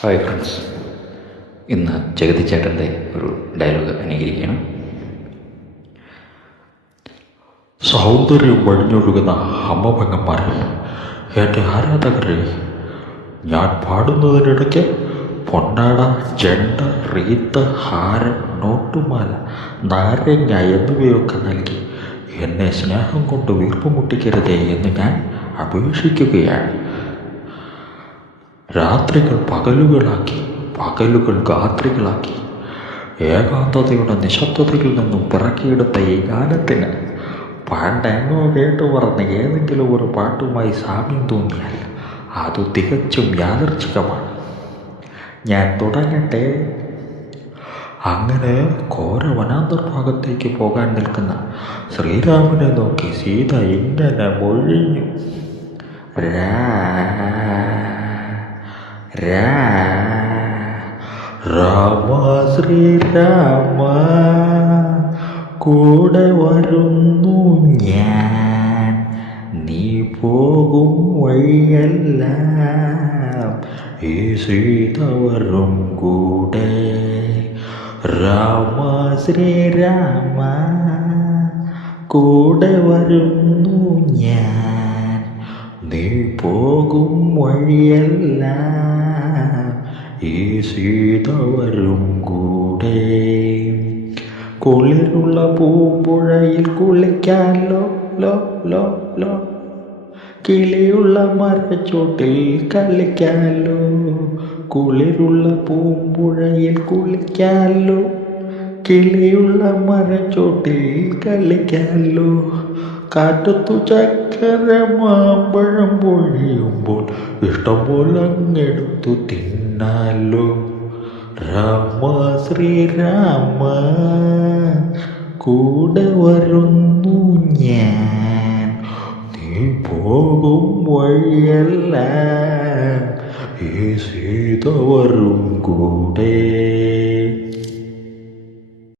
Hi friends, ഇന്ന് ജഗതി ചേട്ടൻ്റെ ഒരു ഡയലോഗ് അനുകരിക്കുകയാണ്. സൗന്ദര്യം വഴിഞ്ഞൊഴുകുന്ന അമ്മപെങ്ങന്മാരെ, എൻ്റെ ആരാധകരെ, ഞാൻ പാടുന്നതിനിടയ്ക്ക് പൊന്നാട, ജണ്ട, റീത്ത്, ഹാരം, നോട്ടുമാല, നാരങ്ങ എന്നിവയൊക്കെ നൽകി എന്നെ സ്നേഹം കൊണ്ട് വീർപ്പുമുട്ടിക്കരുതേ എന്ന് ഞാൻ അപേക്ഷിക്കുകയാണ്. രാത്രികൾ പകലുകളാക്കി, പകലുകൾ രാത്രികളാക്കി, ഏകാന്തതയുടെ നിശബ്ദതയിൽ നിന്നും പിറക്കിയെടുത്ത ഈ ഗാനത്തിന് പണ്ടെങ്ങോ കേട്ടു പറഞ്ഞ ഏതെങ്കിലും ഒരു പാട്ടുമായി സാമ്യം തോന്നിയാൽ അത് തികച്ചും യാദർച്ഛികമാണ്. ഞാൻ തുടങ്ങട്ടെ. അങ്ങനെ ഘോര വനാന്തർഭാഗത്തേക്ക് പോകാൻ നിൽക്കുന്ന ശ്രീരാമനെ നോക്കി സീത ഇങ്ങനെ മൊഴിഞ്ഞു. രാമ ശ്രീരാമ, കൂടെ വരുന്നു ഞാൻ, നീ പോകും വഴിയെല്ലാം ഈ സീത വരും കൂടെ. രാമ ശ്രീരാമ, കൂടെ വരുന്നു ഞാൻ, നീ പോകും വഴിയെല്ലാം ഈ സീത വരും കൂടെ. കുളിരുള്ള പൂമ്പുഴയിൽ കുളിക്കാലോ, ലോ ലോ ലോ, കിളിയുള്ള മരച്ചോട്ടിൽ കളിക്കാലോ. കുളിരുള്ള പൂമ്പുഴയിൽ കുളിക്കാലോ, കിളിയുള്ള മരച്ചോട്ടിൽ കളിക്കാലോ. കാറ്റത്തു ചക്കര മാമ്പഴം പൊഴിയുമ്പോൾ ഇഷ്ടം പോലെ അങ്ങെടുത്തു തിന്നാലോ. രാമ ശ്രീരാമ, കൂടെ വരുന്നു ഞാൻ, നീ പോകും വഴിയെല്ലാം ഈ സീത വരും കൂടെ.